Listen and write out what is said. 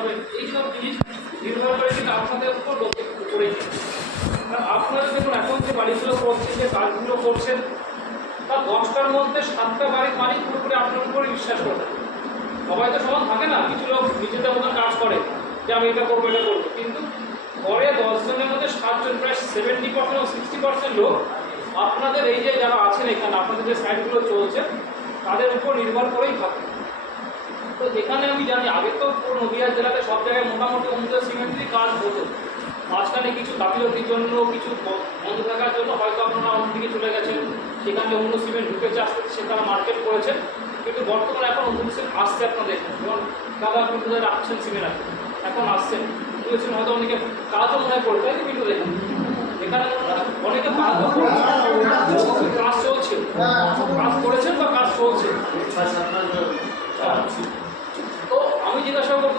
হবে, এইসব জিনিস নির্ভর করে কিন্তু আপনাদের উপর লক্ষ্য করেছে। আপনারা দেখুন এখন যে বাড়িগুলো করছেন, যে কাজগুলো করছেন, তা 10টার মধ্যে 7টা বাড়ির মালিক পুরোপুরি আপনার উপরে বিশ্বাস করে। সবাই তো সমান থাকে না, কিছু লোক নিজেদের মতন কাজ করে যে আমি এটা করবো এটা করবো, কিন্তু পরে 10 জনের মধ্যে 7 জন, প্রায় 70% ও 60% লোক আপনাদের এই যে যারা আছেন এখানে, আপনাদের যে সাইটগুলো চলছে তাদের উপর নির্ভর করেই থাকে। তো যেখানে আমি জানি আগে তো নদীয়া জেলাতে সব জায়গায় মোটামুটি অন্য সিমেন্টেরই কাজ হতো, মাঝখানে কিছু গাফিলতির জন্য, কিছু বন্ধ থাকার জন্য হয়তো আপনারা অন্যদিকে চলে গেছেন, সেখানে অন্য সিমেন্ট ঢুকেছে, আস্তে আস্তে সেখানে মার্কেট করেছেন। কিন্তু বর্তমানে এখন অন্য সিমেন্ট আসছে আপনাদের, যেমন দাদা কিন্তু রাখছেন সিমেন্ট আছে, এখন আসছেন বুঝেছেন, হয়তো অনেকে কাজও মনে হয় করতে হয়, কিন্তু দেখুন এখানে অনেকে কাজ চলছে, কাজ করেছেন বা কাজ চলছে। তো আমি জিজ্ঞাসা করবো